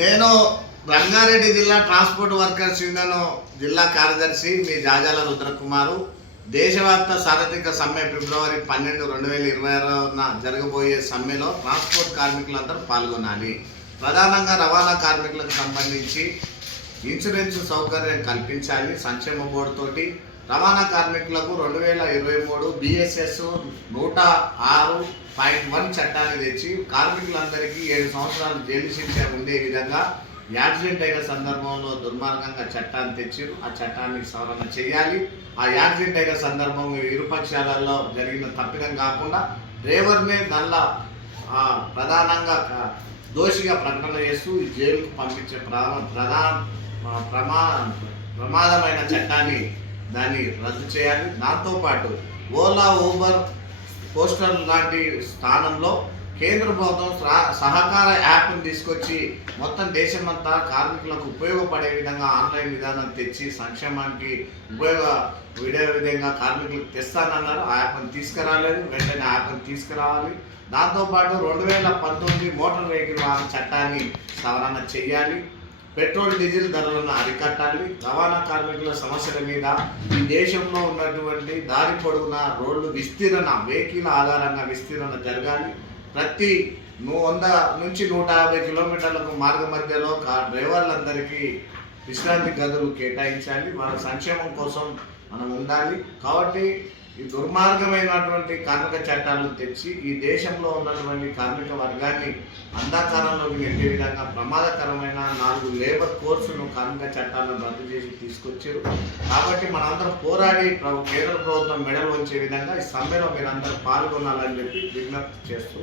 నేను రంగారెడ్డి జిల్లా transport workers union జిల్లా కార్యదర్శి మీ జాజాల రుద్రకుమారు. దేశవ్యాప్త సారథిక సమ్మె ఫిబ్రవరి 12, 2026న జరగబోయే సమ్మెలో ట్రాన్స్పోర్ట్ కార్మికులందరూ పాల్గొనాలి. ప్రధానంగా రవాణా కార్మికులకు సంబంధించి ఇన్సూరెన్స్ సౌకర్యం కల్పించాలి. సంక్షేమ బోర్డు తోటి రవాణా కార్మికులకు 2023 BSS 106.1 చట్టాన్ని తెచ్చి కార్మికులందరికీ 7 సంవత్సరాలు జైలు శిక్ష ఉండే విధంగా యాక్సిడెంట్ అయిన సందర్భంలో దుర్మార్గంగా చట్టాన్ని తెచ్చి ఆ చట్టాన్ని సవరణ చేయాలి. ఆ యాక్సిడెంట్ అయిన సందర్భం ఇరుపక్షాలలో జరిగిన తప్పిదం కాకుండా డ్రైవర్నే దానిలో ప్రధానంగా దోషిగా ప్రకటన చేస్తూ ఈ జైలుకు పంపించే ప్రమాదమైన చట్టాన్ని దాన్ని రద్దు చేయాలి. దాంతోపాటు ఓలా, ఊబర్, పోస్టర్ లాంటి స్థానంలో కేంద్ర ప్రభుత్వం సహకార యాప్ను తీసుకొచ్చి మొత్తం దేశమంతా కార్మికులకు ఉపయోగపడే విధంగా ఆన్లైన్ విధానం తెచ్చి సంక్షేమానికి విడే విధంగా కార్మికులకు తెస్తానన్నారు. ఆ యాప్ను తీసుకురాలేదు. వెంటనే యాప్ను తీసుకురావాలి. దాంతోపాటు 2019 మోటార్ వెహికల్ వాహన చట్టాన్ని సవరణ చేయాలి. పెట్రోల్, డీజిల్ ధరలను అరికట్టాలి. రవాణా కార్మికుల సమస్యల మీద ఈ దేశంలో ఉన్నటువంటి దారి పొడవునా రోడ్లు విస్తీరణ, వెహికల్ ఆధారంగా విస్తీరణ జరగాలి. ప్రతి 100 నుంచి 150 కిలోమీటర్లకు మార్గ మధ్యలో డ్రైవర్లందరికీ విశ్రాంతి గదులు కేటాయించాలి. వాళ్ళ సంక్షేమం కోసం మనం ఉండాలి. కాబట్టి ఈ దుర్మార్గమైనటువంటి కార్మిక చట్టాలను తెచ్చి ఈ దేశంలో ఉన్నటువంటి కార్మిక వర్గాన్ని అంధకారంలోకి నెట్టే విధంగా ప్రమాదకరమైన 4 లేబర్ కోర్సును కార్మిక చట్టాలను రద్దు చేసి తీసుకొచ్చారు. కాబట్టి మనందరం పోరాడి కేంద్ర ప్రభుత్వం మెడలు వంచే విధంగా ఈ సమ్మెలో మీరందరూ పాల్గొనాలని చెప్పి విజ్ఞప్తి చేస్తూ